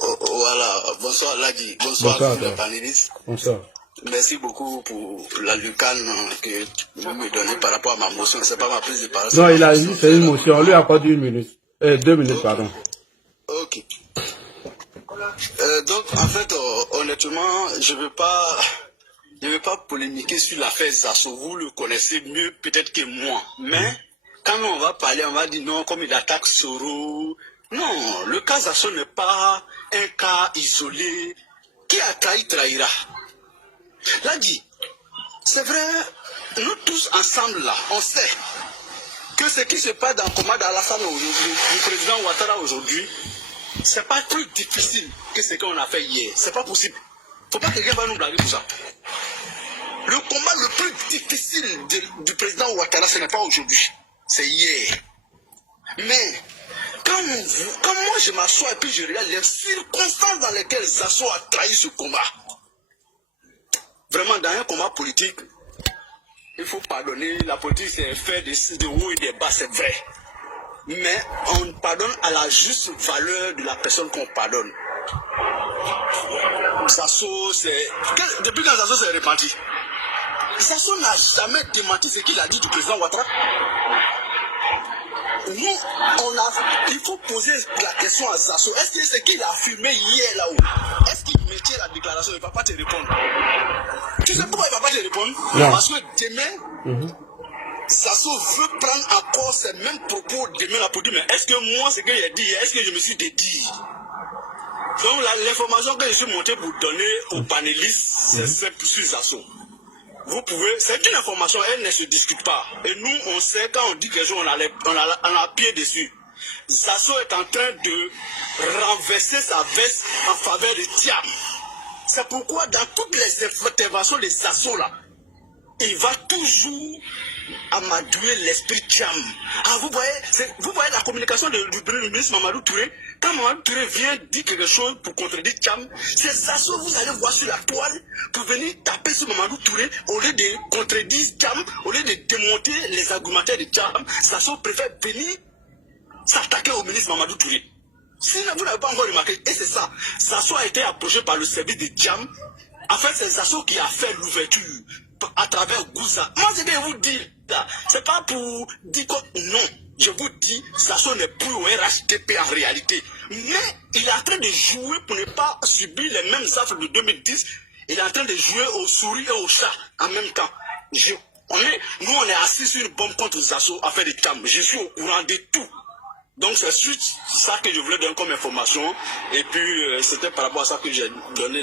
Voilà, bonsoir Ladi, bonsoir à tous les panélistes. Bonsoir. Merci beaucoup pour la lucane que vous me donnez par rapport à ma motion. C'est pas ma prise de parole. Non, il a dit c'est une motion. On lui a accordé 1 minute. 2 minutes, okay. Pardon. Ok. Donc, en fait, honnêtement, je ne veux pas polémiquer sur l'affaire Zasso. Vous le connaissez mieux peut-être que moi. Mais, quand on va parler, on va dire non, comme il attaque Soro. Non, le cas Zasso n'est pas un cas isolé. Qui a trahi, trahira. Là dit, c'est vrai, nous tous ensemble là, on sait que ce qui se passe dans Komad Alassane aujourd'hui, le président Ouattara aujourd'hui, c'est pas plus difficile que ce qu'on a fait hier. C'est pas possible. Faut pas que quelqu'un va nous blaguer pour ça. Le combat le plus difficile du président Ouattara, ce n'est pas aujourd'hui. C'est hier. Mais quand moi je m'assois et puis je regarde les circonstances dans lesquelles Zasso a trahi ce combat. Vraiment, dans un combat politique, il faut pardonner. La politique, c'est fait de haut et de bas, c'est vrai. Mais on pardonne à la juste valeur de la personne qu'on pardonne. Zasso, c'est... Depuis quand Zasso s'est repenti, Zasso n'a jamais démenti ce qu'il a dit du président Ouattara. Nous, il faut poser la question à Zasso. Est-ce que ce qu'il a affirmé hier là-haut, est-ce qu'il mettait la déclaration? Il ne va pas te répondre. Tu sais pourquoi il ne va pas te répondre? Non. Parce que demain, Zasso veut prendre encore ces mêmes propos demain là pour dire mais est-ce que moi, ce que j'ai dit, est-ce que je me suis dédié? Donc l'information que je suis monté pour donner aux panélistes, c'est simple sur Zasso. Vous pouvez, c'est une information, elle ne se discute pas. Et nous, on sait, quand on dit quelque chose, on a pied dessus. Zasso est en train de renverser sa veste en faveur de Thiam. C'est pourquoi dans toutes les interventions de Zasso là, il va toujours amadouer l'esprit Thiam. Ah, vous voyez la communication du ministre Mamadou Touré. Quand Mamadou Touré vient dire quelque chose pour contredire Thiam, c'est Zasso, vous allez voir sur la toile, pour venir taper sur Mamadou Touré, au lieu de contredire Thiam, au lieu de démonter les argumentaires de Thiam, Zasso préfère venir s'attaquer au ministre Mamadou Touré. Si vous n'avez pas encore remarqué, et c'est ça, Zasso a été approché par le service de Thiam. En fait, c'est Zasso qui a fait l'ouverture à travers Gouza. Moi, ce que je vous dis, c'est pas pour dire que non. Je vous dis, Zasso n'est plus au RHDP en réalité. Mais il est en train de jouer pour ne pas subir les mêmes affres de 2010. Il est en train de jouer aux souris et aux chats en même temps. Nous, on est assis sur une bombe contre Zasso à faire des Thiam. Je suis au courant de tout. Donc c'est ça que je voulais donner comme information. Et puis c'était par rapport à ça que j'ai demandé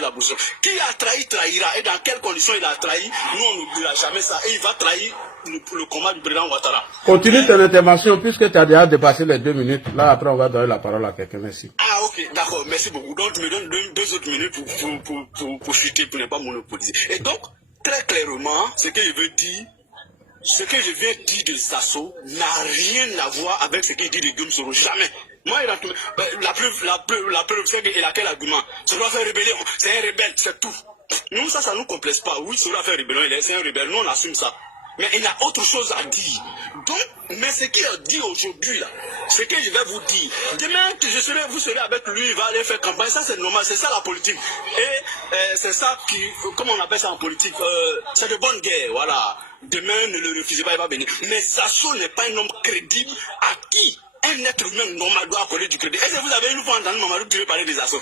la motion. Qui a trahi, trahira. Et dans quelles conditions il a trahi, nous on n'oubliera jamais ça. Et il va trahir le combat du président Ouattara. Continue ton intervention puisque tu as déjà dépassé les 2 minutes. Là après on va donner la parole à quelqu'un. Merci. Ah ok, d'accord, merci beaucoup. Donc tu me donnes 2 autres minutes pour chuter, pour ne pas monopoliser. Et donc, très clairement, ce que je veux dire, ce que je viens de dire de Zasso n'a rien à voir avec ce qu'il dit de Guillaume Soro. Jamais. Moi, la preuve, c'est qu'il a quel argument? Soro a fait rébellion. C'est un rebelle, c'est tout. Nous, ça nous complexe pas. Oui, Soro a fait rébellion, c'est un rebelle. Nous, on assume ça. Mais il a autre chose à dire. Donc, mais ce qu'il a dit aujourd'hui, là, ce que je vais vous dire, demain, vous serez avec lui, il va aller faire campagne. Ça, c'est normal. C'est ça la politique. Et c'est ça qui, comment on appelle ça en politique, c'est de bonne guerre, voilà. Demain, ne le refusez pas, il va venir. Mais Zasso n'est pas un homme crédible à qui un être humain normal doit accorder du crédit. Est-ce que vous avez une fois entendu Mamadou Touré parler des Zasso?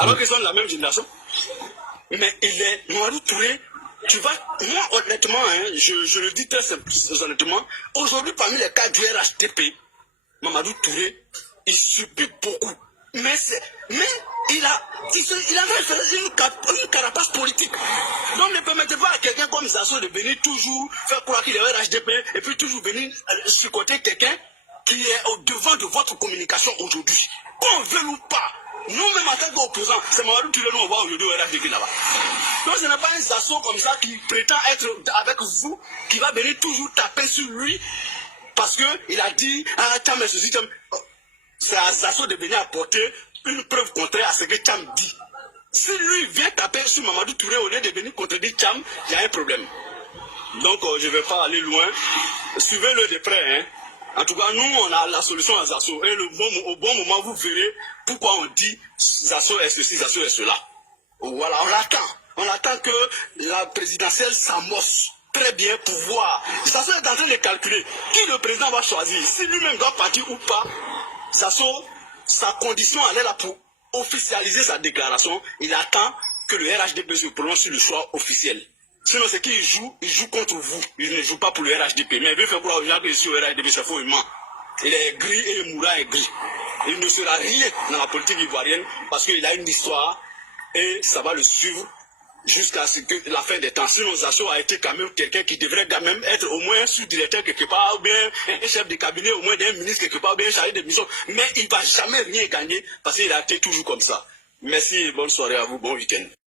Alors qu'ils sont de la même génération. Mais Mamadou Touré, tu vas, moi honnêtement, hein, je le dis très honnêtement, aujourd'hui parmi les cas du RHDP, Mamadou Touré, il subit beaucoup. Mais il a une carapace politique. Donc ne permettez pas à quelqu'un comme Zasso de venir toujours faire croire qu'il est RHDP et puis toujours venir supporter quelqu'un qui est au devant de votre communication aujourd'hui. Qu'on veut ou pas, nous-mêmes en tant qu'opposants, c'est Mamadou Touré nous on voit aujourd'hui au RHDP là-bas. Donc ce n'est pas un Zasso comme ça qui prétend être avec vous, qui va venir toujours taper sur lui parce qu'il a dit, ah, Thiam est ceci, c'est à Zasso de venir apporter une preuve contraire à ce que Thiam dit. Si lui vient taper sur Mamadou Touré au lieu de venir contredire Thiam, il y a un problème. Donc je ne vais pas aller loin. Suivez-le de près. Hein. En tout cas, nous, on a la solution à Zasso. Et au bon moment, vous verrez pourquoi on dit Zasso est ceci, Zasso est cela. Voilà, on attend que la présidentielle s'amorce très bien pour voir. Zasso est en train de calculer qui le président va choisir. Si lui-même doit partir ou pas, Zasso, sa condition, elle est là pour officialiser sa déclaration. Il attend que le RHDP se prononce sur le choix officiel. Sinon, c'est qu'il joue, il joue contre vous. Il ne joue pas pour le RHDP. Mais il veut faire croire aux gens que je suis au RHDP, c'est faux, il ment. Il est gris et le Moura est gris. Il ne sera rien dans la politique ivoirienne parce qu'il a une histoire et ça va le suivre jusqu'à ce que la fin des temps. Sinon, Zasso a été quand même quelqu'un qui devrait quand même être au moins sous-directeur quelque part, ou bien un chef de cabinet, au moins d'un ministre quelque part, ou bien chargé de mission. Mais il ne va jamais rien gagner parce qu'il a été toujours comme ça. Merci, bonne soirée à vous, bon week-end.